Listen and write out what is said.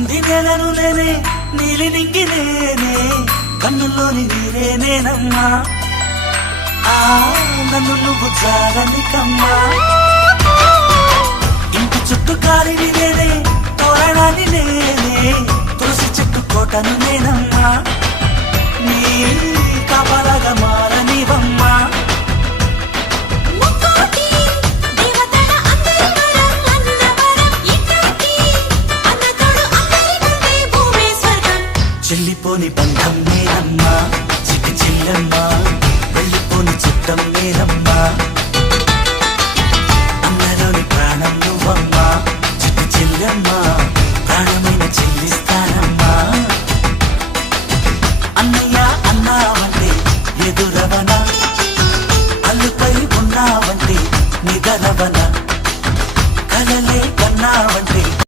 కింది నెలను నేనే నీలి నింగి నేనే కన్నుల్లోని నీరే నేనమ్మా నన్ను నువ్వు చాలని కమ్మా ఇంటి చుట్టూ కాలిని నేనే తోరణాన్ని నేనే తులసి చెట్టు కోటను నేనమ్మా నీ కాపలాగా మారనివమ్మా చెల్లిపోని బంధం నేనమ్మా చిట్టి చెల్లమ్మా వెళ్ళిపోని చుట్టం నేనమ్మా అన్నలోని ప్రాణం నువ్వమ్మా చిట్టి చెల్లమ్మా